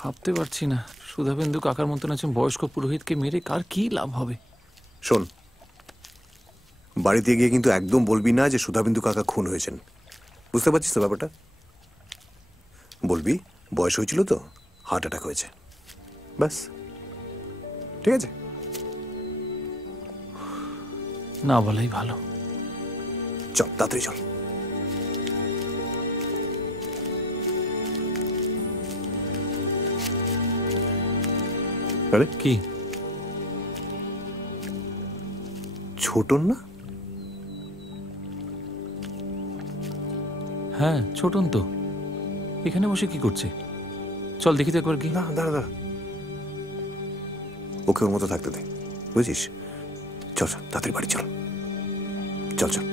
ভাবতে পারছি না, সুধাবেন্দু কাকার মতন একজন বয়স্ক পুরোহিতকে মেরে কার কি লাভ হবে। শোন, বাড়িতে গিয়ে কিন্তু একদম বলবি না যে সুধাবেন্দু কাকা খুন হয়েছেন, বুঝতে পারছিস তো ব্যাপারটা? বলবি বয়স হয়েছিল তো, হার্ট অ্যাটাক হয়েছে, ব্যাস। ঠিক আছে? না বলাই ভালো। চল তাড়াতাড়ি চল। আরে কি ছোটন না? হ্যাঁ ছোটন তো। এখানে বসে কি করছে? চল দেখি তো একবার। কি না দাঁড়া, ওকে ওর মতো থাকতে দে, বুঝিস? চল চল তাড়াতাড়ি বাড়ি চল, চল চল।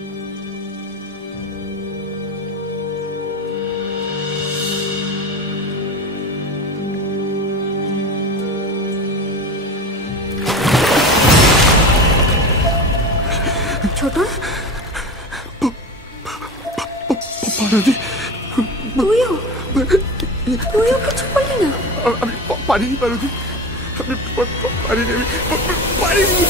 ছোটন, তুইও কিছু বললি না? আমি পারিনি পারুদি, আমি পারিনি, আমি পারিনি।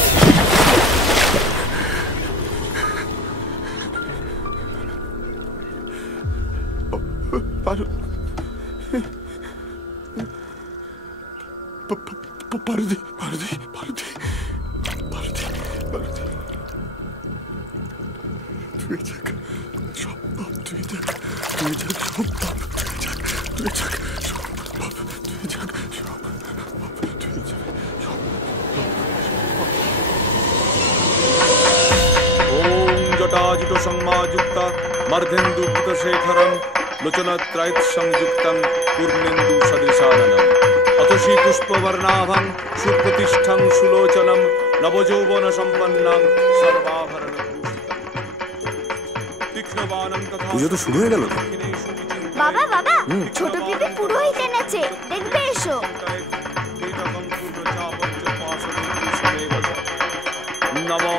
পারুদি পারুদি পারুদি পারুদি পারুদি, তুই যাক সব পাপ, তুই যাক, তুই যাক সব পাপ, তুই যাক, তুই যাক সব পাপ, তুই যাক সব পাপ, তুই যাক সব। ওম জটাজুট সংমাযুক্তা মর্ধেন্দু কৃতশেখরম লোচনত্রায়িত সংযুক্তং পূর্ণেন্দু সদৃশাননম অতসী পুষ্পবর্ণাভং সুপ্রতিষ্ঠং সুলোচনম নবযৌবন সম্পন্নং সর্বাভরণ। পুজো তো শুরু হয়ে গেল। বাবা বাবা, ছোট পিপি পুরোহিত এনেছে, দেখবে এসো। নমো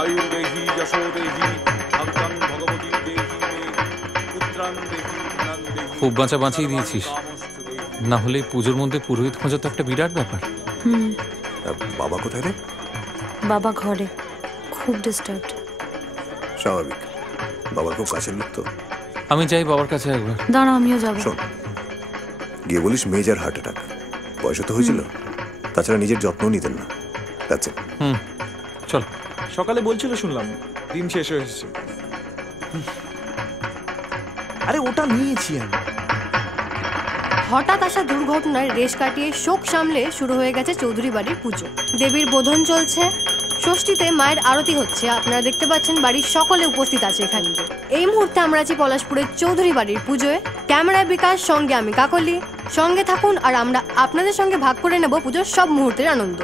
আয়ুর্দেহি যশোদেহি ভক্তং ভগবতী দেহি মে পুত্রাং দেহি ধনং দেহি। খুব বাঁচা বাঁচিয়ে দিয়েছিস, না হলে পুজোর মধ্যে পুরোহিত খোঁজা তো একটা বিরাট ব্যাপার। বাবা কোথায় রে? বাবা ঘরে, খুব ডিস্টার্বড। স্বাভাবিক, বাবার খুব কাছের লোক তো। আমি যাই বাবার কাছে একবার। দাঁড়া, আমিও যাবো। শোন, গিয়ে বলিস মেজর হার্ট অ্যাটাক, বয়স তো হয়েছিল, তাছাড়া নিজের যত্নও নিতেন না। that's it। চল। সকালে বলছিল, শুনলাম দিন শেষ হয়ে এসেছে। আরে ওটা নিয়েছি আমি। হঠাৎ আসা দুর্ঘটনায় রেশ কাটিয়ে শোক সামলে শুরু হয়ে গেছে চৌধুরী বাড়ির পুজো। দেবীর বোধন চলছে, ষষ্ঠীতে মায়ের আরতি হচ্ছে। আপনারা দেখতে পাচ্ছেন বাড়ির সকলে উপস্থিত আছে এখানে। এই মুহূর্তে আমরা আছি পলাশপুরের চৌধুরী বাড়ির পুজোয়। ক্যামেরায় বিকাশ, সঙ্গে আমি কাকলি। সঙ্গে থাকুন আর আমরা আপনাদের সঙ্গে ভাগ করে নেব পুজোর সব মুহূর্তের আনন্দ।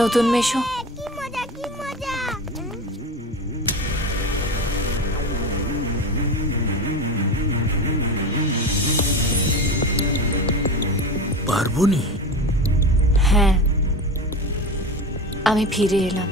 নতুন মেশো। পার্বণী? হ্যাঁ, আমি ফিরে এলাম।